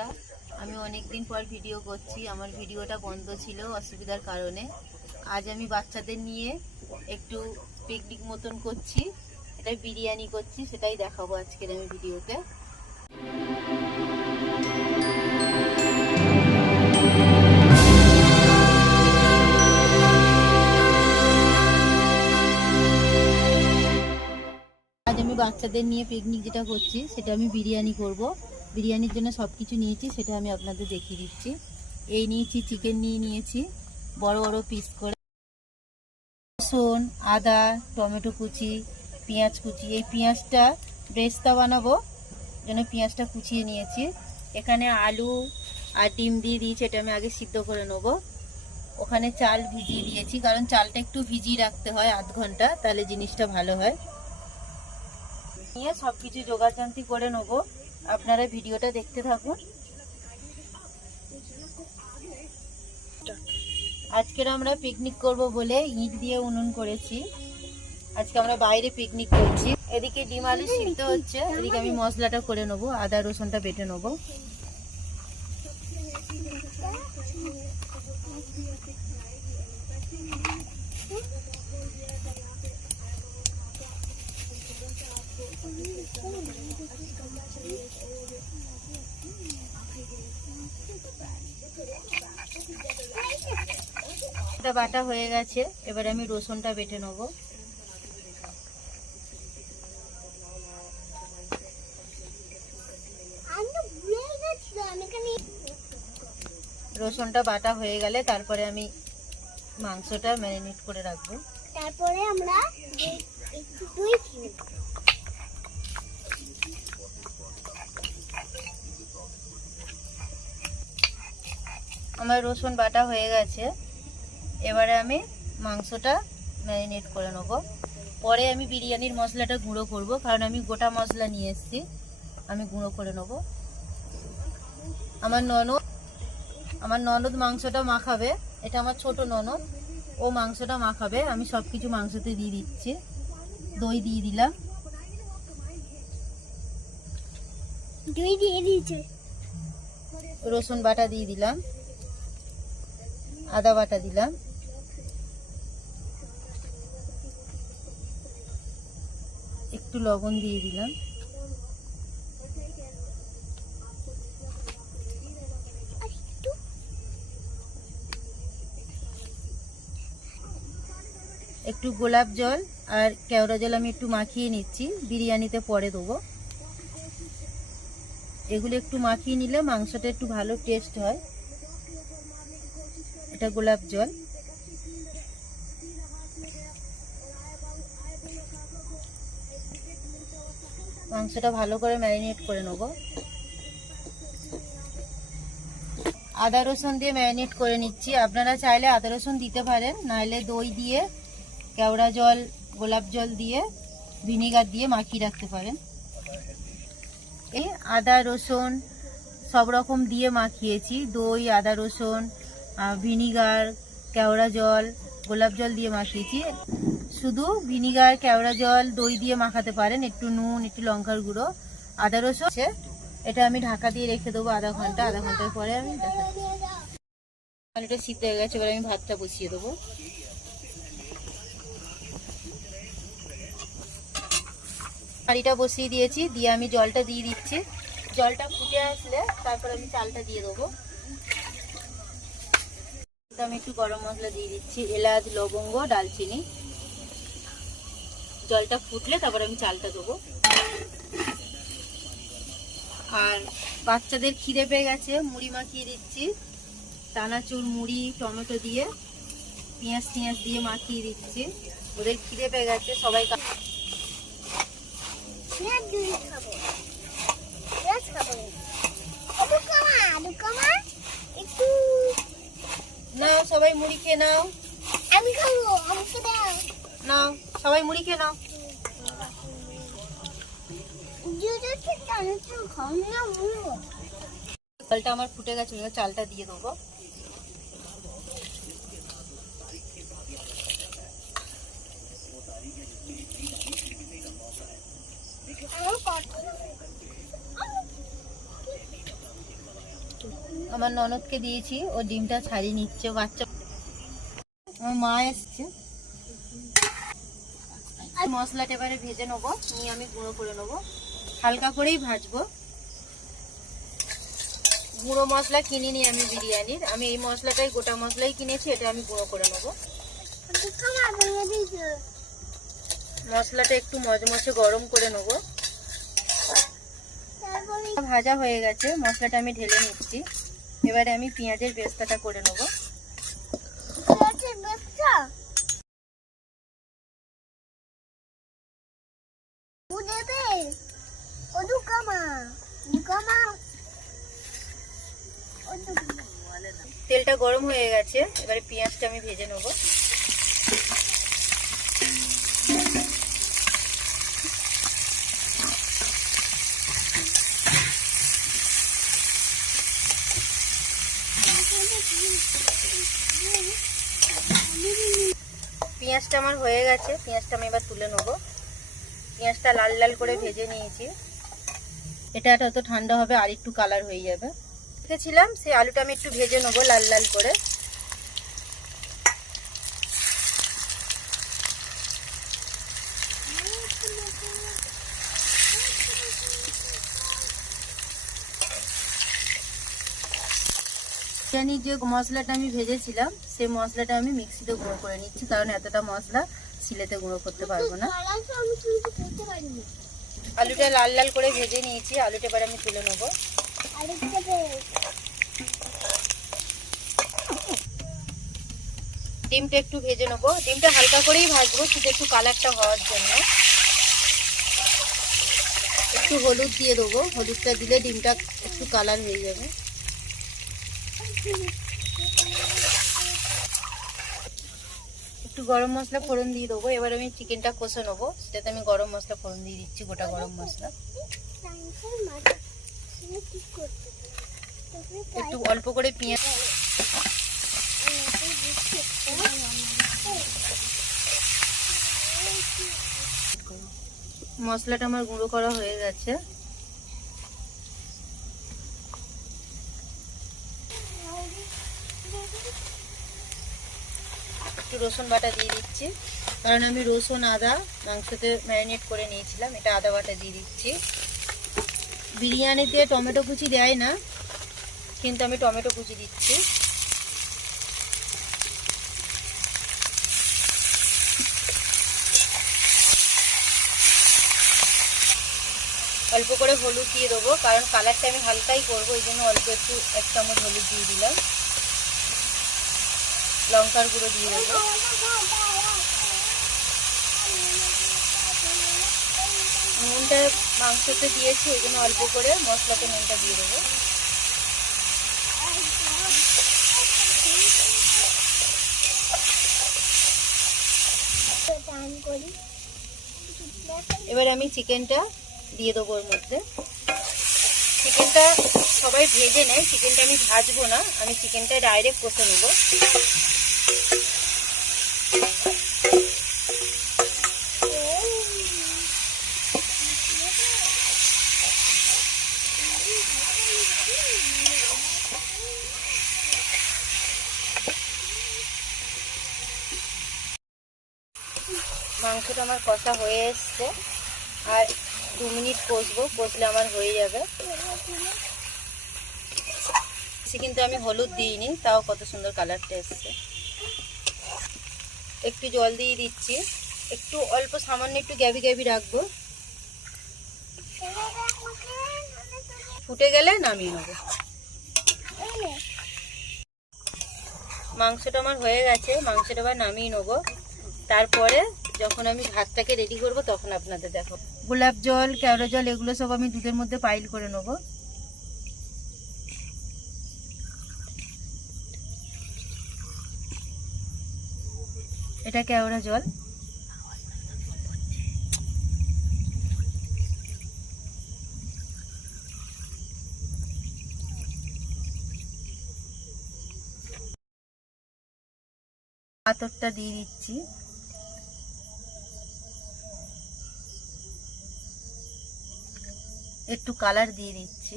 বন্ধুরা, আমি অনেক দিন পর ভিডিও করছি। আমার ভিডিওটা বন্ধ ছিল অসুবিধার কারণে। আজ আমি বাচ্চাদের নিয়ে একটু পিকনিক মতন করছি, এটা বিরিয়ানি করছি, সেটাই দেখাবো আজকের আমি ভিডিওতে। আজ আমি বাচ্চাদের নিয়ে পিকনিক যেটা করছি সেটা আমি বিরিয়ানি করব। বিরিয়ানির জন্য সব কিছু নিয়েছি, সেটা আমি আপনাদের দেখিয়ে দিচ্ছি। এই নিয়েছি চিকেন, নিয়েছি বড় বড় পিস করে, রসুন, আদা, টমেটো কুচি, পেঁয়াজ কুচি। এই পেঁয়াজটা বেরেস্তা বানাবো জন্য পেঁয়াজটা কুচিয়ে নিয়েছি। এখানে আলু আর ডিম দিয়ে দিয়েছি, এটা আমি আগে সিদ্ধ করে নেব। ওখানে চাল ভিজিয়ে দিয়েছি, কারণ চালটা একটু ভিজিয়ে রাখতে হয় আধ ঘন্টা, তাহলে জিনিসটা ভালো হয়। নিয়ে সব কিছু জোগাড়যন্ত্র করে নেবো, আপনারা ভিডিওটা দেখতে থাকুন। আজকের আমরা পিকনিক করব বলে ইট দিয়ে উনুন করেছি। আজকে আমরা বাইরে পিকনিক করছি। এদিকে ডিম আলু সিদ্ধ হচ্ছে, এদিকে আমি মশলাটা করে নেবো, আদা রসুনটা বেটে নেবো। এটা বাটা হয়ে গেছে, এবার আমি রসুনটা বেটে নেব। রসুনটা বাটা হয়ে গেলে তারপরে আমি মাংসটা ম্যারিনেট করে রাখবো। তারপরে আমরা আমার রসুন বাটা হয়ে গেছে, এবারে আমি মাংসটা ম্যারিনেট করে নেব। পরে আমি বিরিয়ানির মশলাটা গুঁড়ো করব, কারণ আমি গোটা মশলা নিয়ে এসেছি, আমি গুঁড়ো করে নেব। আমার ননদ মাংসটা মাখাবে, এটা আমার ছোট ননদ, ও মাংসটা মাখাবে। আমি সব কিছু মাংসতে দিয়ে দিচ্ছি। দই দিয়ে দিলাম, রসুন বাটা দিয়ে দিলাম, আদা বাটা দিলাম, একটু লবণ দিয়ে দিলাম, একটু গোলাপ জল আর কেওড়া জল আমি একটু মাখিয়ে নিচ্ছি, বিরিয়ানিতে পরে দেবো। এগুলো একটু মাখিয়ে নিলে মাংসটা একটু ভালো টেস্ট হয়। এটা গোলাপ জল। মাংসটা ভালো করে ম্যারিনেট করে নেব। আদা রসুন দিয়ে ম্যারিনেট করে নিচ্ছি। আপনারা চাইলে আদা রসুন দিতে পারেন, নাহলে দই দিয়ে, কেওড়া জল, গোলাপ জল দিয়ে, ভিনিগার দিয়ে মাখিয়ে রাখতে পারেন। এই আদা রসুন সব রকম দিয়ে মাখিয়েছি, দই, আদা রসুন, ভিনিগার, কেওড়া জল, গোলাপ জল দিয়ে মাখিয়েছি। শুধু ভিনিগার, কেওড়া জল, দই দিয়ে মাখাতে পারেন, একটু নুন, একটু লঙ্কার গুঁড়ো, আদা রসুন। এটা আমি ঢাকা দিয়ে রেখে দেবো আধা ঘন্টা। আধা ঘন্টার পরে আমি দেখাচ্ছি। এটা সিদ্ধ হয়ে গেছে, এবার আমি ভাতটা বসিয়ে দেবো। হাঁড়িটা বসিয়ে দিয়েছি, দিয়ে আমি জলটা দিয়ে দিচ্ছি। জলটা ফুটে আসলে তারপর আমি চালটা দিয়ে দেবো। আমি একটু গরম মশলা দিয়ে দিচ্ছি, এলাচ, লবঙ্গ, ডালচিনি। জলটা ফুটলে তারপর আমি চালটা দেবো। আর বাচ্চাদের খিদে পেয়ে গেছে, মুড়ি মাখিয়ে দিচ্ছি। চানাচুর মুড়ি টমেটো দিয়ে, পেঁয়াজ টিয়াজ দিয়ে মাখিয়ে দিচ্ছি। ওদের খিদে পেয়ে গেছে, সবাই নাও, সবাই মুড়ি খেয়ে নাও। আমি খাবো, আমাকে দাও। নাও, সবাই মুড়ি খেয়ে নাও। চালটা আমার ফুটে গেছে, এবার চালটা দিয়ে দেবো। আমার ননদকে দিয়েছি, ও ডিমটা ছাড়িয়ে নিচ্ছে। বাচ্চা আমার মা এসছে। আর মশলাটা এবারে ভেজে নেবো, নিয়ে আমি গুঁড়ো করে নেবো। হালকা করেই ভাজবো। গুঁড়ো মশলা কিনিনি আমি বিরিয়ানির, আমি এই মশলাটাই গোটা মশলাই কিনেছি, এটা আমি গুঁড়ো করে নেবো। মশলাটা একটু মচমচে গরম করে নেবো। ভাজা হয়ে গেছে, মশলাটা আমি ঢেলে নিচ্ছি। এবারে আমি পেঁয়াজের বেরেস্তাটা করে নেবো। তেলটা গরম হয়ে গেছে, এবারে পেঁয়াজটা আমি ভেজে নেবো। পেঁয়াজটা আমার হয়ে গেছে, পেঁয়াজটা আমি এবার তুলে নেবো। পেঁয়াজটা লাল লাল করে ভেজে নিয়েছি। এটা যত ঠান্ডা হবে আর একটু কালার হয়ে যাবে। রেখেছিলাম সেই আলুটা আমি একটু ভেজে নেবো লাল লাল করে। বিরিয়ানির যে মশলাটা আমি ভেজেছিলাম সেই মশলাটা আমি মিক্সিতে গুঁড়ো করে নিচ্ছি, কারণ এতটা মশলা শিলেতে গুঁড়ো করতে পারবো না। আলুটা লাল লাল করে ভেজে নিয়েছি, আলুটা এবার আমি তুলে নেবো। ডিমটা একটু ভেজে নেবো, ডিমটা হালকা করেই ভাজবো, শুধু একটু কালারটা হওয়ার জন্য। একটু হলুদ দিয়ে দেবো, হলুদটা দিলে ডিমটা একটু কালার হয়ে যাবে। একটু গরম মশলা ফোড়ন দিয়ে দেবো। এবার আমি চিকেনটা কষে নেবো, সেটাতে আমি গরম মশলা ফোড়ন দিয়ে দিচ্ছি, গোটা গরম মশলা। একটু অল্প করে পেঁয়াজ, মশলাটা আমার গুঁড়ো করা হয়ে গেছে। একটু রসুন বাটা দিয়ে দিচ্ছি, কারণ আমি রসুন আদা মাংসতে ম্যারিনেট করে নিয়েছিলাম। এটা আদা বাটা দিয়ে দিচ্ছি। বিরিয়ানিতে টমেটো কুচি দেয় না, কিন্তু আমি টমেটো কুচি দিচ্ছি। অল্প করে হলুদ দিয়ে দেবো, কারণ কালারটা আমি হালকাই করবো, এই জন্য অল্প একটু 1 চামচ হলুদ দিয়ে দিলাম। লঙ্কার গুঁড়ো দিয়ে দেবো। নুনটা মাংসতে দিয়েছি, ওই জন্য অল্প করে মশলাতে নুনটা দিয়ে দেবো। এবার আমি চিকেনটা দিয়ে দেবো ওর মধ্যে। চিকেনটা সবাই ভেজে নেয়, চিকেনটা আমি ভাজবো না, আমি চিকেনটা ডাইরেক্ট কষে নেবো। মাংসটা আমার কষা হয়ে এসছে, আর 2 মিনিট কষবো, কষলে আমার হয়ে যাবে। কিন্তু আমি হলুদ দিইনি, তাও কত সুন্দর কালারটা এসছে। একটু জল দিয়ে দিচ্ছি, একটু অল্প সামান্য একটু গ্যাবি গ্যাবি রাখবো। ফুটে গেলে নামিয়ে নেবো। মাংসটা আমার হয়ে গেছে, মাংসটা আবার নামিয়ে নেবো। তারপরে যখন আমি ভাতটাকে রেডি করব তখন আপনাদের দেখাবো। গোলাপ জল, কেওড়া জল এগুলো সব আমি দুধের মধ্যে পাইল করে নেবো। এটা কেওড়া জল। আতরটা দিয়ে দিচ্ছি। একটু কালার দিয়ে দিচ্ছি।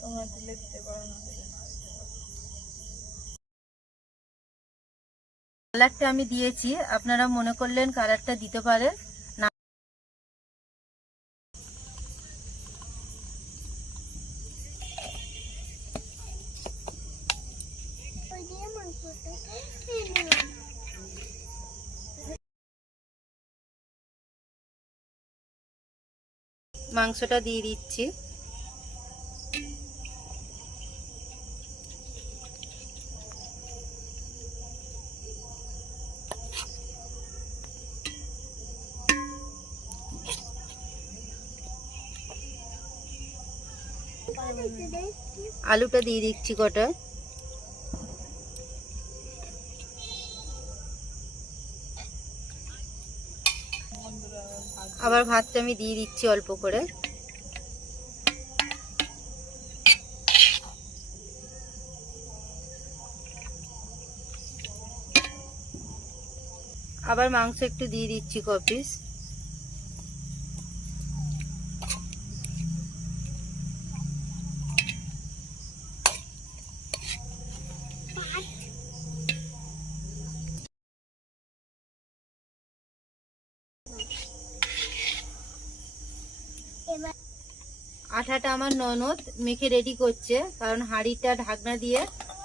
তোমরা দিলে দিতে পারো না দিলে না। কালারটা আমি দিয়েছি, আপনারা মনে করলেন কালারটা দিতে পারেন না। ওই দিয়ে মাংসটা খেয়ে নিলাম। মাংসটা দিয়ে দিচ্ছি। আলুটা দিয়ে দিচ্ছি কটা। আবার ভাতটা আমি দিয়ে দিচ্ছি অল্প করে। আবার মাংস একটু দিয়ে দিচ্ছি ক পিস। এবার আঠাটা আমার ননদ মেখে রেডি করছে, কারণ হাঁড়িটা ঢাকনা দিয়ে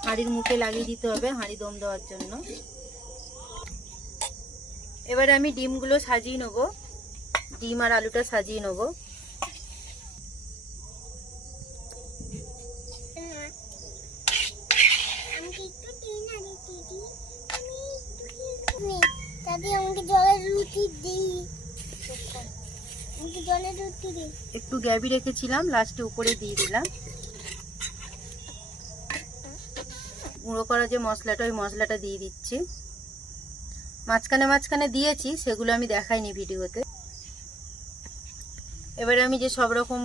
হাঁড়ির মুখে লাগিয়ে দিতে হবে হাঁড়ি দম দেওয়ার জন্য। এবারে আমি ডিমগুলো সাজিয়ে নেবো, ডিম আর আলুটা সাজিয়ে নেবো। আমাকে একটু দিন আগে দিদি, আমি দাদি আমাকে জলের রুটি দিই, আমাকে জলের রুটি দিই। একটু গ্যাবি রেখেছিলাম, লাস্টে উপরে দিয়ে দিলাম। গুঁড়ো করা যে মশলাটা, ওই মশলাটা দিয়ে দিচ্ছি। মাঝখানে মাঝখানে দিয়েছি, সেগুলো আমি দেখাইনি ভিডিওতে। এবারে আমি যে সব রকম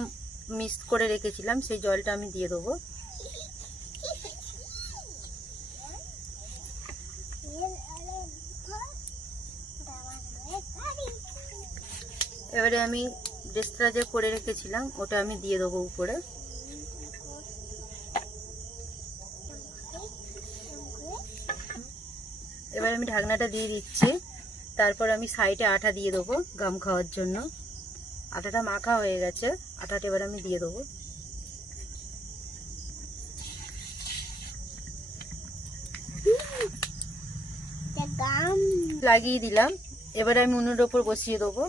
মিক্স করে রেখেছিলাম সেই জলটা আমি দিয়ে দেবো। এবারে আমি রেস্তা যে করে রেখেছিলাম ওটা আমি দিয়ে দেবো উপরে। এবার আমি ঢাকনাটা দিয়ে দিচ্ছি। তারপর আমি সাইডে আটা দিয়ে দেবো গাম খাওয়ার জন্য। আটাটা মাখা হয়ে গেছে, আটাটা এবার আমি দিয়ে দেবো। লাগিয়ে দিলাম। এবার আমি উনুনের ওপর বসিয়ে দেবো।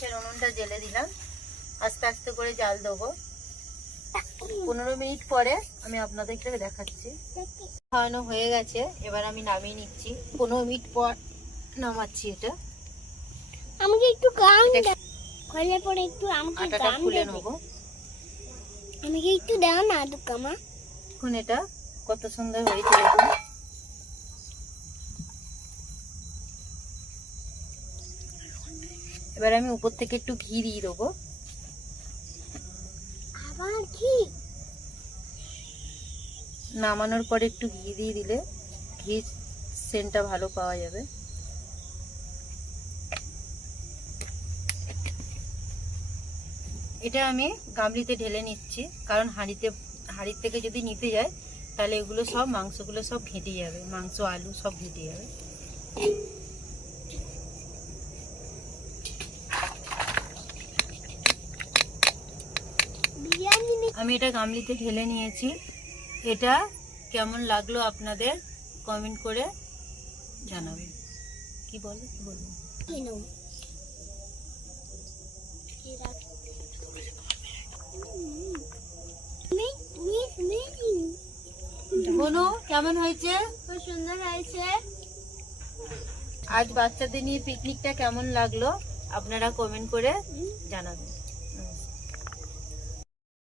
ফের উনুনটা জ্বেলে দিলাম, আস্তে আস্তে করে জাল দেবো। 15 মিনিট পরে আমি আপনাদেরকে দেখাচ্ছি। খাওয়ানো হয়ে গেছে, এবার আমি নামিয়ে নিচ্ছি। 15 মিনিট পর নামাচ্ছি এটা। আমাকে একটু গাম খোলে পরে একটু আমাকে আটাটা গাম খুলে দেবে। নেব। আমাকে একটু দাও না দুকামা। এখন এটা কত সুন্দর হয়েছে দেখুন। এবার আমি উপর থেকে একটু ঘি দিয়ে দেবো। আবার কি নামানোর পরে একটু ঘি দিয়ে দিলে ঘি সেন্টটা ভালো পাওয়া যাবে। এটা আমি গামলিতে ঢেলে নিচ্ছি, কারণ হাঁড়ির থেকে যদি নিতে যায় তাহলে এগুলো সব মাংসগুলো সব ঘেঁটে যাবে, মাংস আলু সব ঘেঁটে যাবে। আমি এটা গামলিতে ঢেলে নিয়েছি। এটা কেমন লাগলো আপনাদের কমেন্ট করে জানাবেন। কি বলবো বলো কেমন হয়েছে? খুব সুন্দর হয়েছে। আজ বাচ্চাদের নিয়ে পিকনিকটা কেমন লাগলো আপনারা কমেন্ট করে জানাবেন।